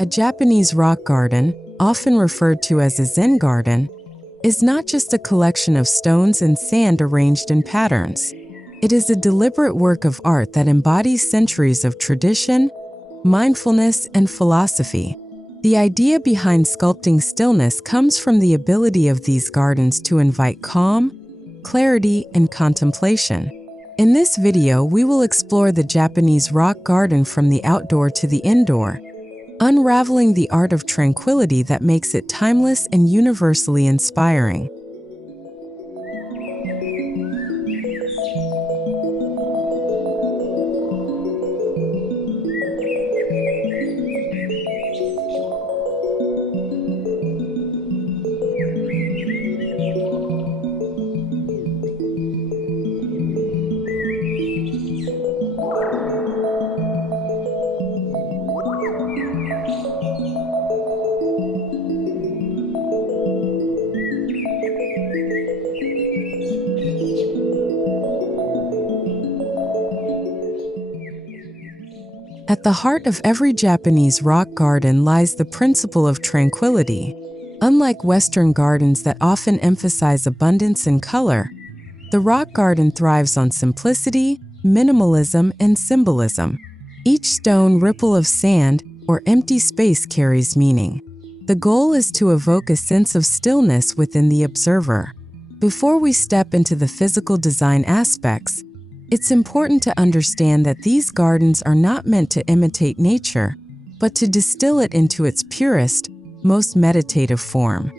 A Japanese rock garden, often referred to as a Zen garden, is not just a collection of stones and sand arranged in patterns. It is a deliberate work of art that embodies centuries of tradition, mindfulness, and philosophy. The idea behind sculpting stillness comes from the ability of these gardens to invite calm, clarity, and contemplation. In this video, we will explore the Japanese rock garden from the outdoor to the indoor, unraveling the art of tranquility that makes it timeless and universally inspiring. At the heart of every Japanese rock garden lies the principle of tranquility. Unlike Western gardens that often emphasize abundance and color, the rock garden thrives on simplicity, minimalism, and symbolism. Each stone, ripple of sand, or empty space carries meaning. The goal is to evoke a sense of stillness within the observer. Before we step into the physical design aspects, it's important to understand that these gardens are not meant to imitate nature, but to distill it into its purest, most meditative form.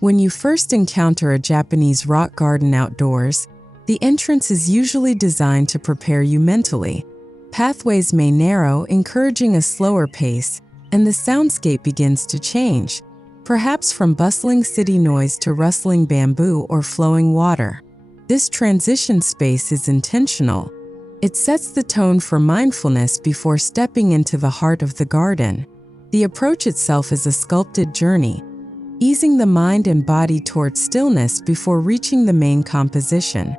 When you first encounter a Japanese rock garden outdoors, the entrance is usually designed to prepare you mentally. Pathways may narrow, encouraging a slower pace, and the soundscape begins to change, perhaps from bustling city noise to rustling bamboo or flowing water. This transition space is intentional. It sets the tone for mindfulness before stepping into the heart of the garden. The approach itself is a sculpted journey, easing the mind and body toward stillness before reaching the main composition.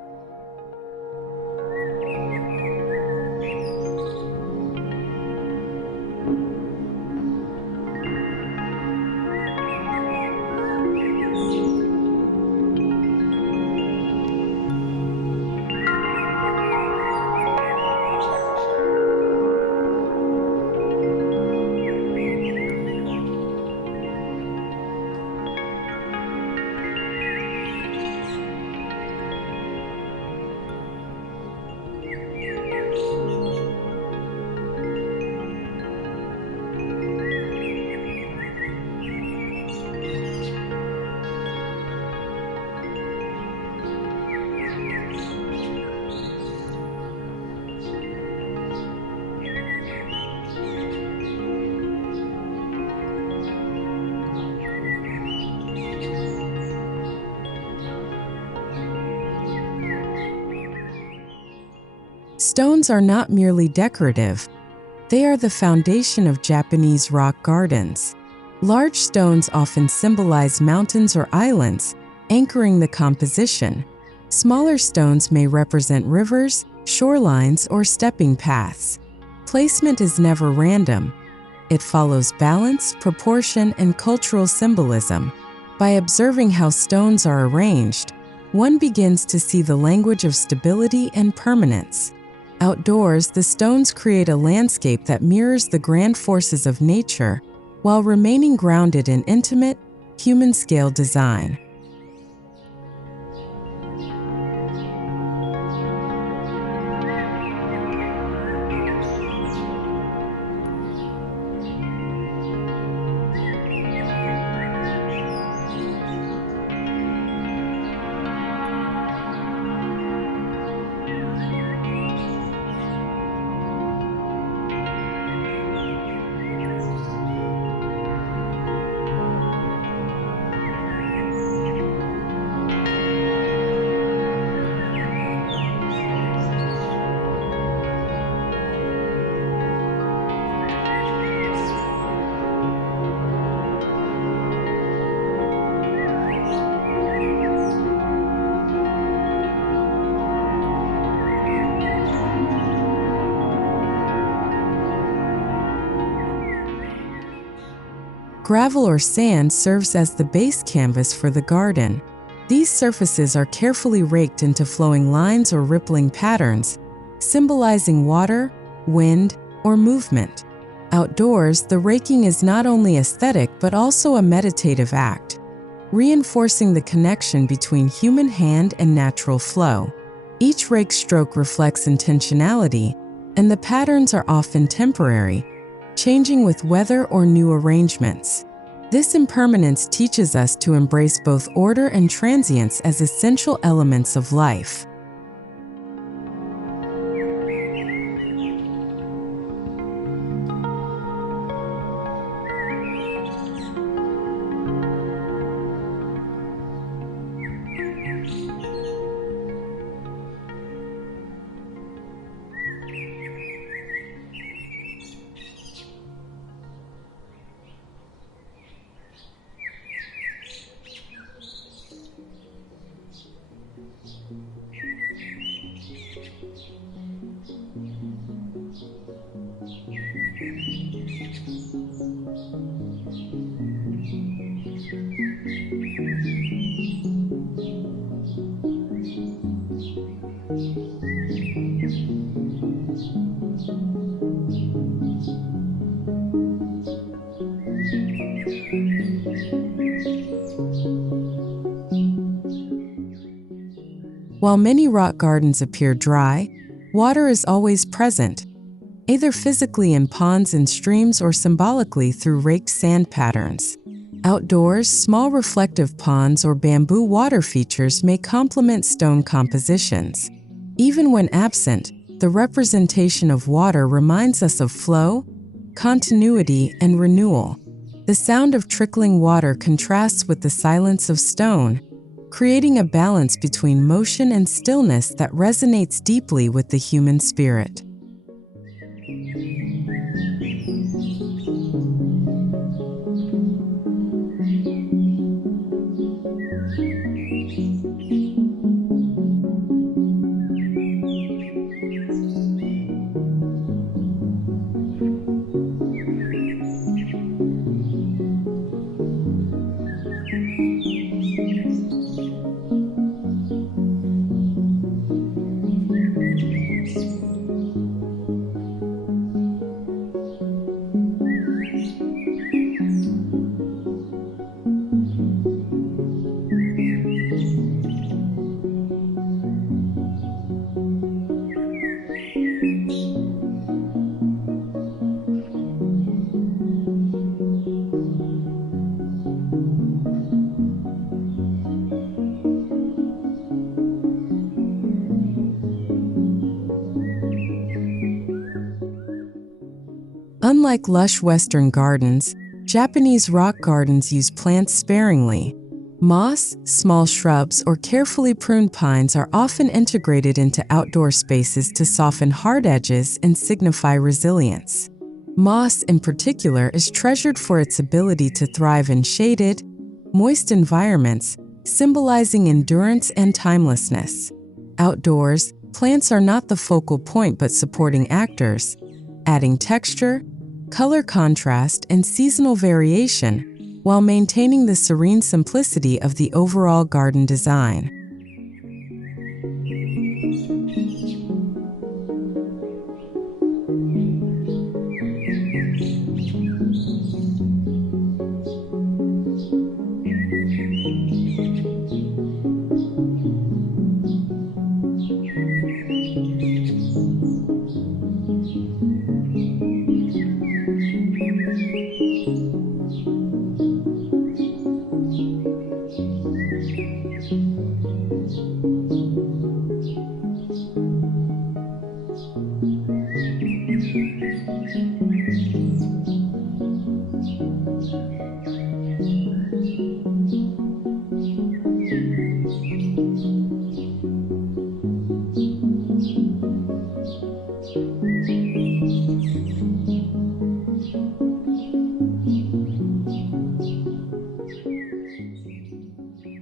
Stones are not merely decorative. They are the foundation of Japanese rock gardens. Large stones often symbolize mountains or islands, anchoring the composition. Smaller stones may represent rivers, shorelines, or stepping paths. Placement is never random. It follows balance, proportion, and cultural symbolism. By observing how stones are arranged, one begins to see the language of stability and permanence. Outdoors, the stones create a landscape that mirrors the grand forces of nature while remaining grounded in intimate, human-scale design. Gravel or sand serves as the base canvas for the garden. These surfaces are carefully raked into flowing lines or rippling patterns, symbolizing water, wind, or movement. Outdoors, the raking is not only aesthetic but also a meditative act, reinforcing the connection between human hand and natural flow. Each rake stroke reflects intentionality, and the patterns are often temporary, changing with weather or new arrangements. This impermanence teaches us to embrace both order and transience as essential elements of life. While many rock gardens appear dry, water is always present, either physically in ponds and streams or symbolically through raked sand patterns. Outdoors, small reflective ponds or bamboo water features may complement stone compositions. Even when absent, the representation of water reminds us of flow, continuity, and renewal. The sound of trickling water contrasts with the silence of stone, creating a balance between motion and stillness that resonates deeply with the human spirit. Unlike lush Western gardens, Japanese rock gardens use plants sparingly. Moss, small shrubs, or carefully pruned pines are often integrated into outdoor spaces to soften hard edges and signify resilience. Moss, in particular, is treasured for its ability to thrive in shaded, moist environments, symbolizing endurance and timelessness. Outdoors, plants are not the focal point but supporting actors, adding texture, color contrast, and seasonal variation, while maintaining the serene simplicity of the overall garden design.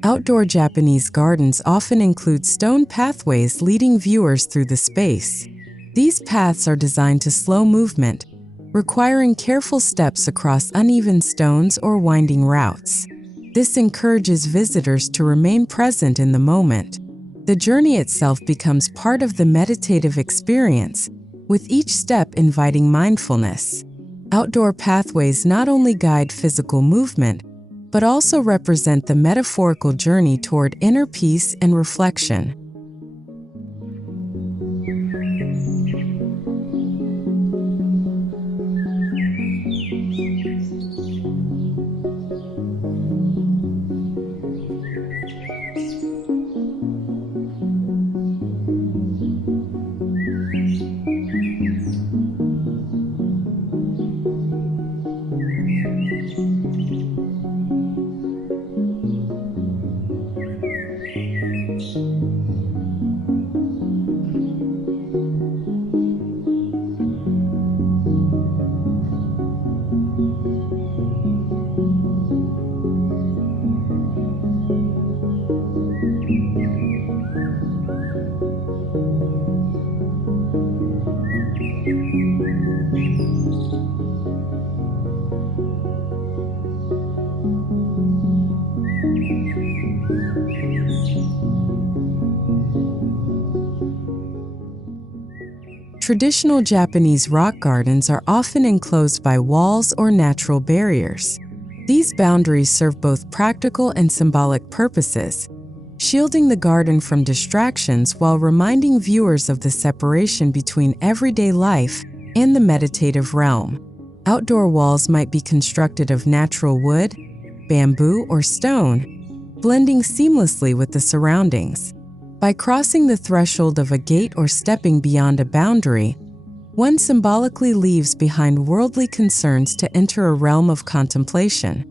Outdoor Japanese gardens often include stone pathways leading viewers through the space. These paths are designed to slow movement, requiring careful steps across uneven stones or winding routes. This encourages visitors to remain present in the moment. The journey itself becomes part of the meditative experience, with each step inviting mindfulness. Outdoor pathways not only guide physical movement, but also represent the metaphorical journey toward inner peace and reflection. Traditional Japanese rock gardens are often enclosed by walls or natural barriers. These boundaries serve both practical and symbolic purposes, shielding the garden from distractions while reminding viewers of the separation between everyday life and the meditative realm. Outdoor walls might be constructed of natural wood, bamboo, or stone, blending seamlessly with the surroundings. By crossing the threshold of a gate or stepping beyond a boundary, one symbolically leaves behind worldly concerns to enter a realm of contemplation.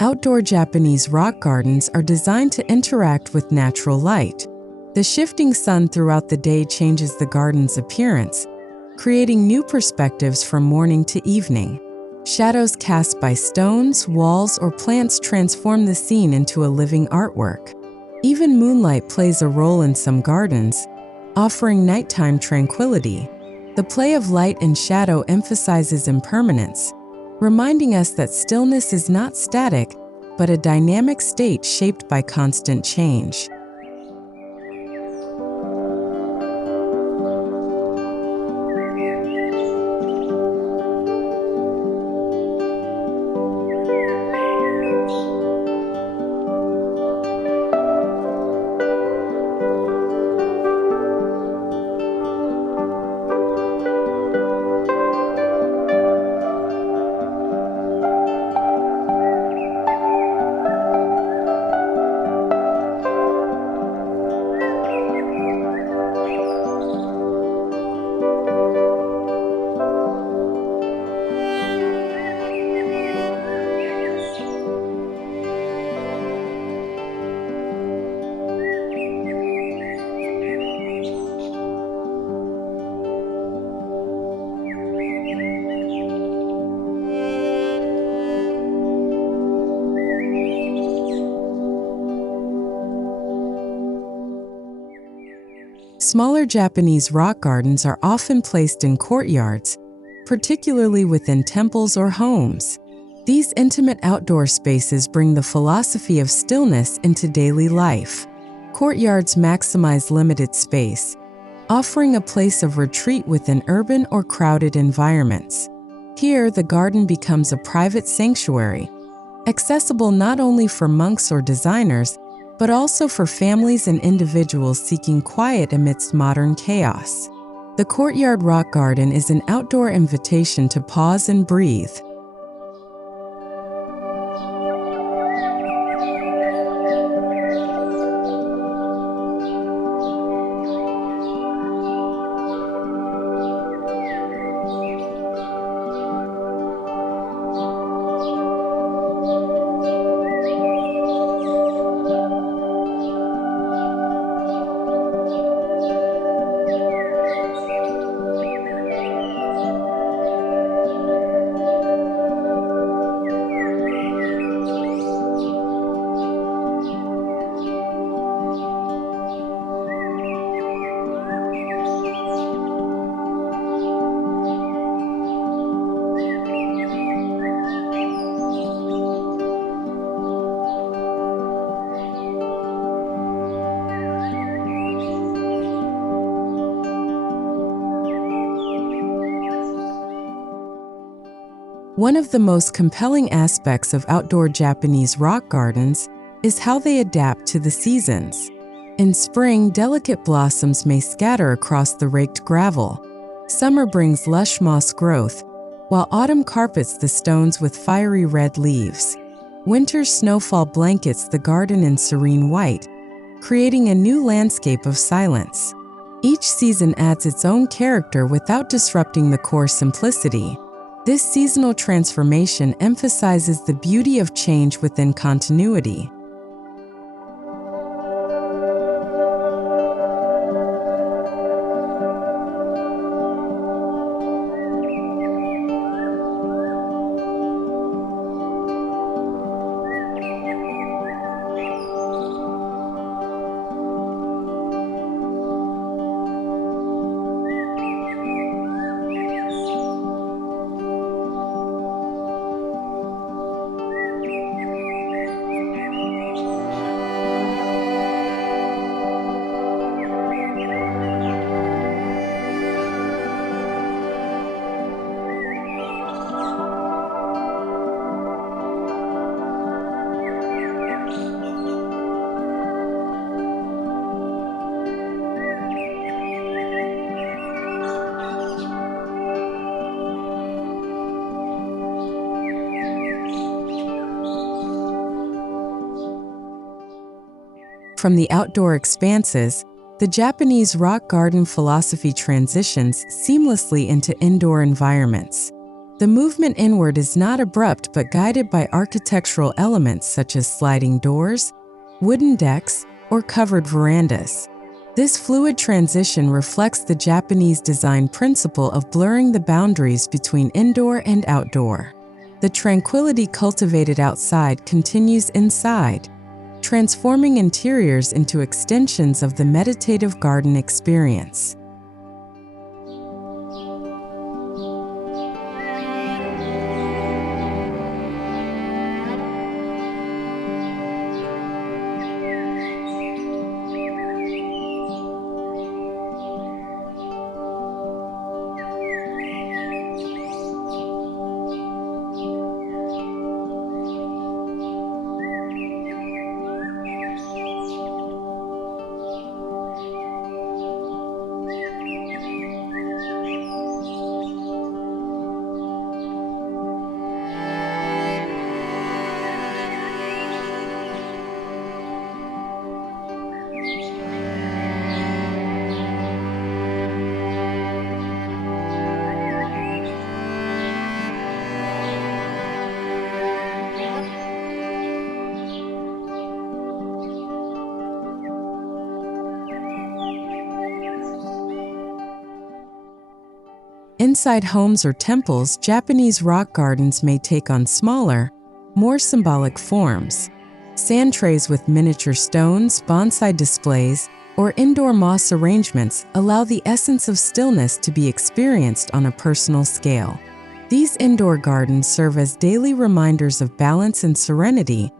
Outdoor Japanese rock gardens are designed to interact with natural light. The shifting sun throughout the day changes the garden's appearance, creating new perspectives from morning to evening. Shadows cast by stones, walls, or plants transform the scene into a living artwork. Even moonlight plays a role in some gardens, offering nighttime tranquility. The play of light and shadow emphasizes impermanence, reminding us that stillness is not static, but a dynamic state shaped by constant change. Smaller Japanese rock gardens are often placed in courtyards, particularly within temples or homes. These intimate outdoor spaces bring the philosophy of stillness into daily life. Courtyards maximize limited space, offering a place of retreat within urban or crowded environments. Here, the garden becomes a private sanctuary, accessible not only for monks or designers, but also for families and individuals seeking quiet amidst modern chaos. The Courtyard Rock Garden is an outdoor invitation to pause and breathe. One of the most compelling aspects of outdoor Japanese rock gardens is how they adapt to the seasons. In spring, delicate blossoms may scatter across the raked gravel. Summer brings lush moss growth, while autumn carpets the stones with fiery red leaves. Winter's snowfall blankets the garden in serene white, creating a new landscape of silence. Each season adds its own character without disrupting the core simplicity. This seasonal transformation emphasizes the beauty of change within continuity. From the outdoor expanses, the Japanese rock garden philosophy transitions seamlessly into indoor environments. The movement inward is not abrupt but guided by architectural elements such as sliding doors, wooden decks, or covered verandas. This fluid transition reflects the Japanese design principle of blurring the boundaries between indoor and outdoor. The tranquility cultivated outside continues inside, transforming interiors into extensions of the meditative garden experience. Inside homes or temples, Japanese rock gardens may take on smaller, more symbolic forms. Sand trays with miniature stones, bonsai displays, or indoor moss arrangements allow the essence of stillness to be experienced on a personal scale. These indoor gardens serve as daily reminders of balance and serenity,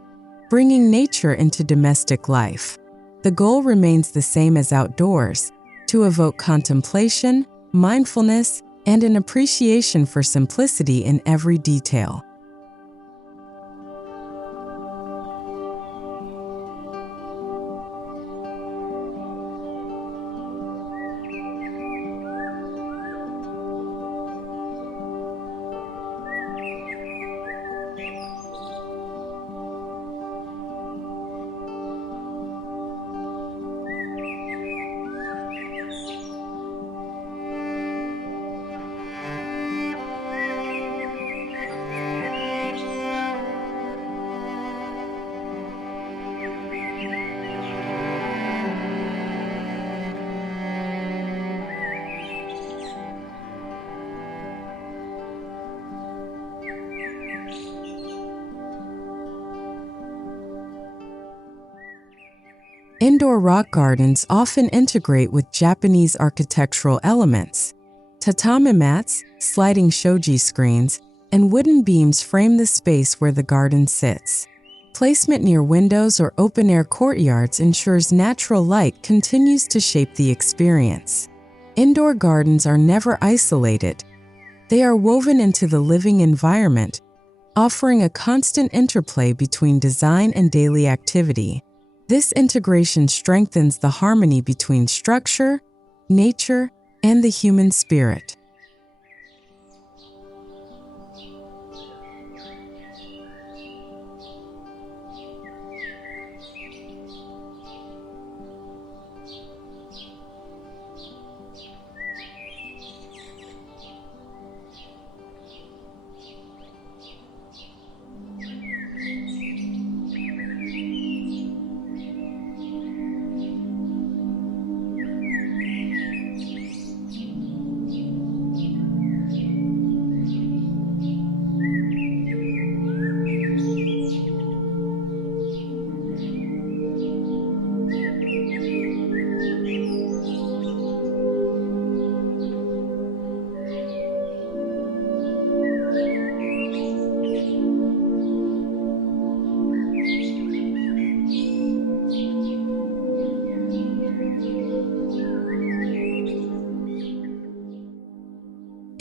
bringing nature into domestic life. The goal remains the same as outdoors: to evoke contemplation, mindfulness, and an appreciation for simplicity in every detail. Indoor rock gardens often integrate with Japanese architectural elements. Tatami mats, sliding shoji screens, and wooden beams frame the space where the garden sits. Placement near windows or open-air courtyards ensures natural light continues to shape the experience. Indoor gardens are never isolated. They are woven into the living environment, offering a constant interplay between design and daily activity. This integration strengthens the harmony between structure, nature, and the human spirit.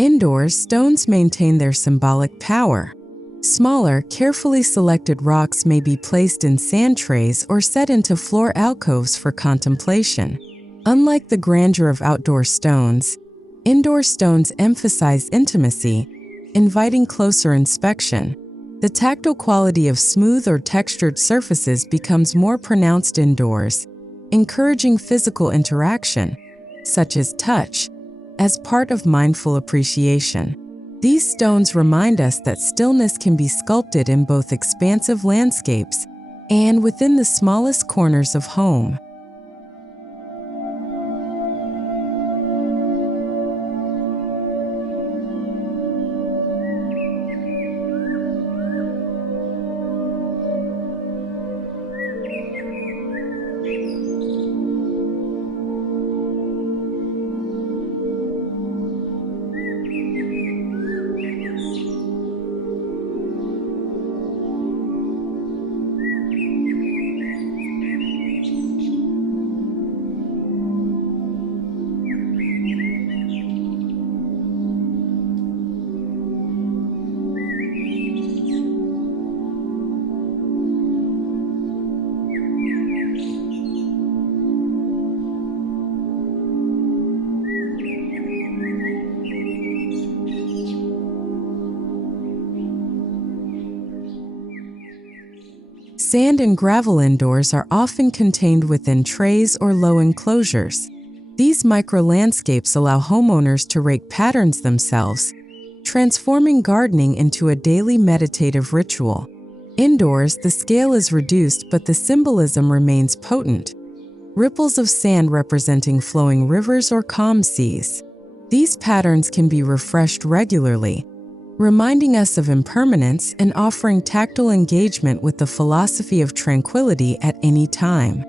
Indoors, stones maintain their symbolic power. Smaller, carefully selected rocks may be placed in sand trays or set into floor alcoves for contemplation. Unlike the grandeur of outdoor stones, indoor stones emphasize intimacy, inviting closer inspection. The tactile quality of smooth or textured surfaces becomes more pronounced indoors, encouraging physical interaction, such as touch, as part of mindful appreciation. These stones remind us that stillness can be sculpted in both expansive landscapes and within the smallest corners of home. Sand and gravel indoors are often contained within trays or low enclosures. These micro-landscapes allow homeowners to rake patterns themselves, transforming gardening into a daily meditative ritual. Indoors, the scale is reduced, but the symbolism remains potent. Ripples of sand representing flowing rivers or calm seas. These patterns can be refreshed regularly, reminding us of impermanence and offering tactile engagement with the philosophy of tranquility at any time.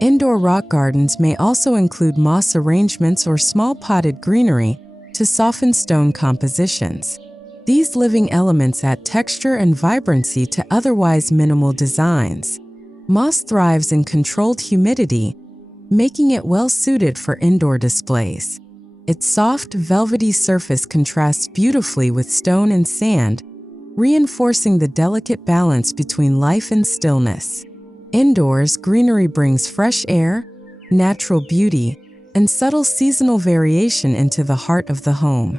Indoor rock gardens may also include moss arrangements or small potted greenery to soften stone compositions. These living elements add texture and vibrancy to otherwise minimal designs. Moss thrives in controlled humidity, making it well-suited for indoor displays. Its soft, velvety surface contrasts beautifully with stone and sand, reinforcing the delicate balance between life and stillness. Indoors, greenery brings fresh air, natural beauty, and subtle seasonal variation into the heart of the home.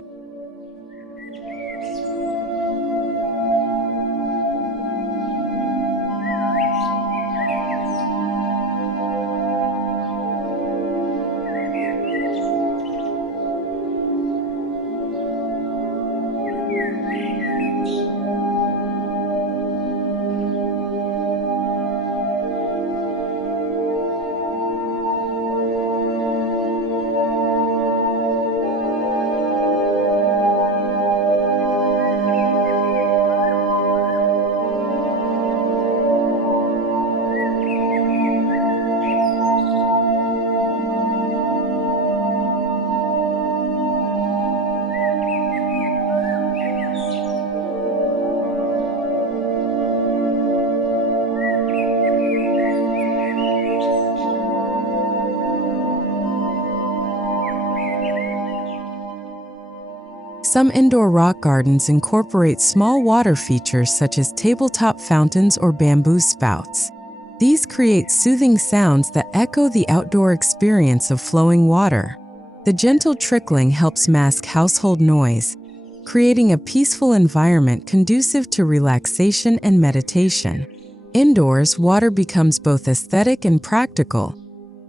Some indoor rock gardens incorporate small water features such as tabletop fountains or bamboo spouts. These create soothing sounds that echo the outdoor experience of flowing water. The gentle trickling helps mask household noise, creating a peaceful environment conducive to relaxation and meditation. Indoors, water becomes both aesthetic and practical,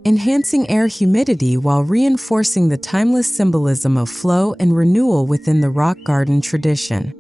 enhancing air humidity while reinforcing the timeless symbolism of flow and renewal within the rock garden tradition.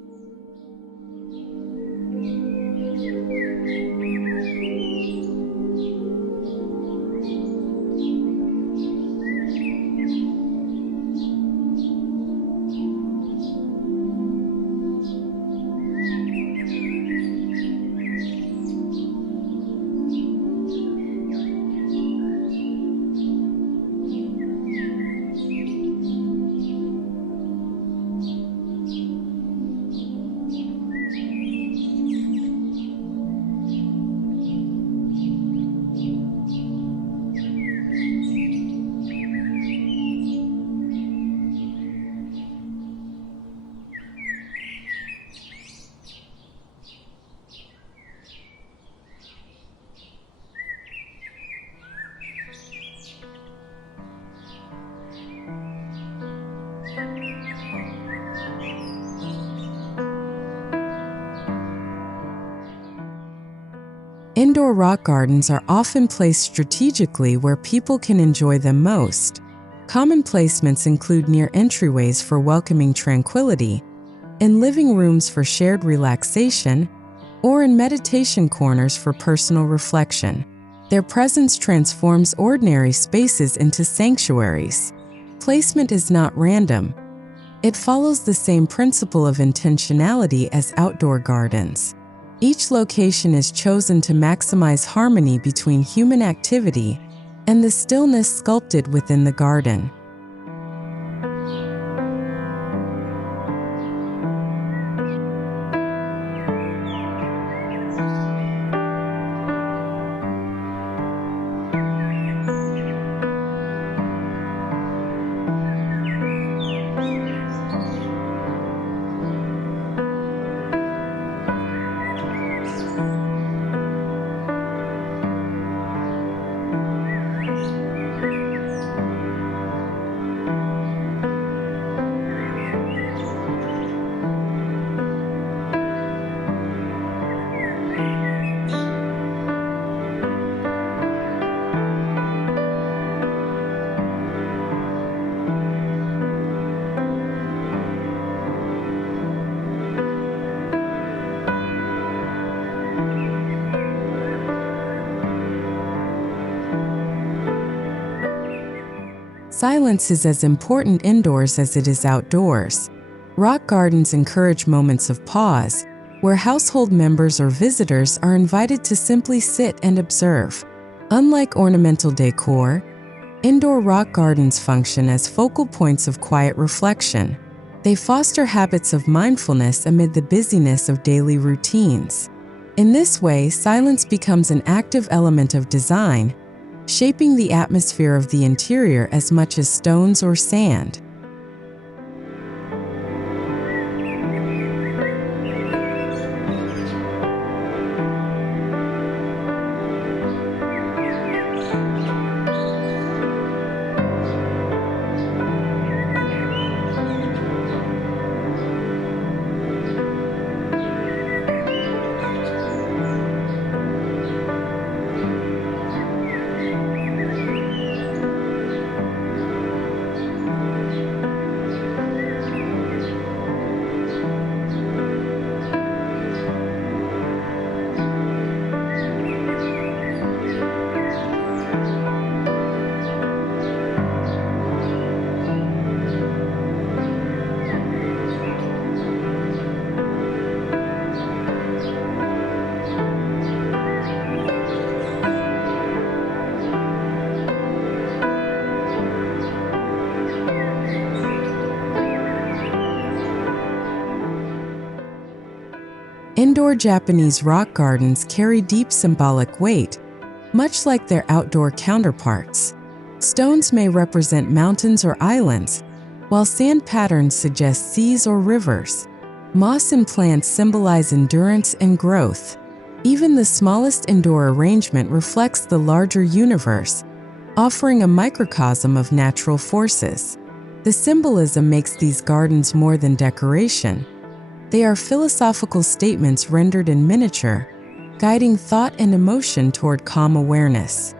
Indoor rock gardens are often placed strategically where people can enjoy them most. Common placements include near entryways for welcoming tranquility, in living rooms for shared relaxation, or in meditation corners for personal reflection. Their presence transforms ordinary spaces into sanctuaries. Placement is not random. It follows the same principle of intentionality as outdoor gardens. Each location is chosen to maximize harmony between human activity, and the stillness sculpted within the garden. Silence is as important indoors as it is outdoors. Rock gardens encourage moments of pause, where household members or visitors are invited to simply sit and observe. Unlike ornamental decor, indoor rock gardens function as focal points of quiet reflection. They foster habits of mindfulness amid the busyness of daily routines. In this way, silence becomes an active element of design, shaping the atmosphere of the interior as much as stones or sand. Indoor Japanese rock gardens carry deep symbolic weight, much like their outdoor counterparts. Stones may represent mountains or islands, while sand patterns suggest seas or rivers. Moss and plants symbolize endurance and growth. Even the smallest indoor arrangement reflects the larger universe, offering a microcosm of natural forces. The symbolism makes these gardens more than decoration. They are philosophical statements rendered in miniature, guiding thought and emotion toward calm awareness.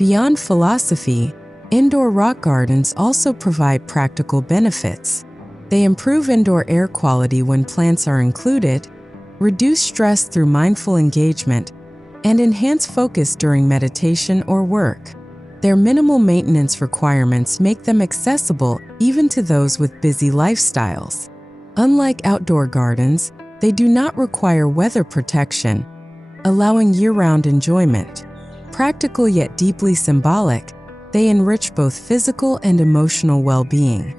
Beyond philosophy, indoor rock gardens also provide practical benefits. They improve indoor air quality when plants are included, reduce stress through mindful engagement, and enhance focus during meditation or work. Their minimal maintenance requirements make them accessible even to those with busy lifestyles. Unlike outdoor gardens, they do not require weather protection, allowing year-round enjoyment. Practical yet deeply symbolic, they enrich both physical and emotional well-being.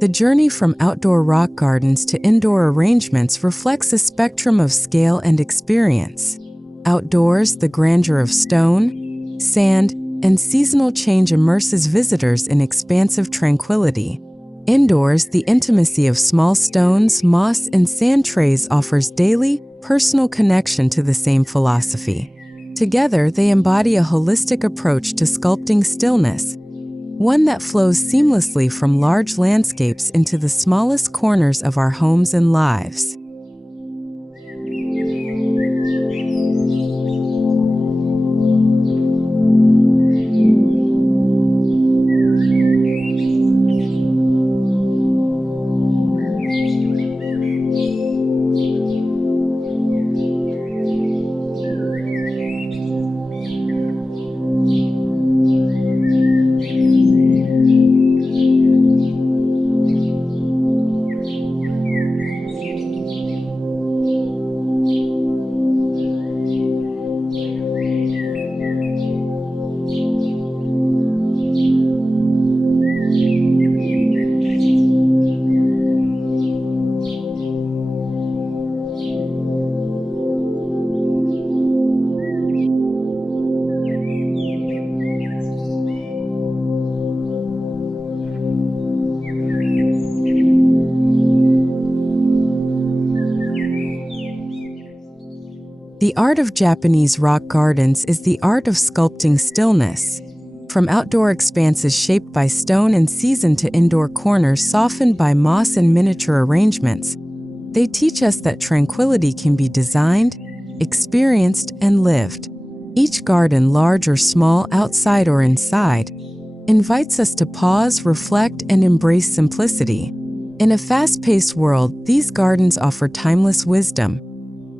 The journey from outdoor rock gardens to indoor arrangements reflects a spectrum of scale and experience. Outdoors, the grandeur of stone, sand, and seasonal change immerses visitors in expansive tranquility. Indoors, the intimacy of small stones, moss, and sand trays offers daily, personal connection to the same philosophy. Together, they embody a holistic approach to sculpting stillness, one that flows seamlessly from large landscapes into the smallest corners of our homes and lives. The art of Japanese rock gardens is the art of sculpting stillness. From outdoor expanses shaped by stone and seasoned to indoor corners softened by moss and miniature arrangements, they teach us that tranquility can be designed, experienced, and lived. Each garden, large or small, outside or inside, invites us to pause, reflect, and embrace simplicity. In a fast-paced world, these gardens offer timeless wisdom,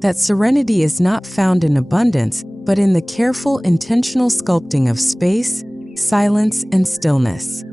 that serenity is not found in abundance, but in the careful, intentional sculpting of space, silence, and stillness.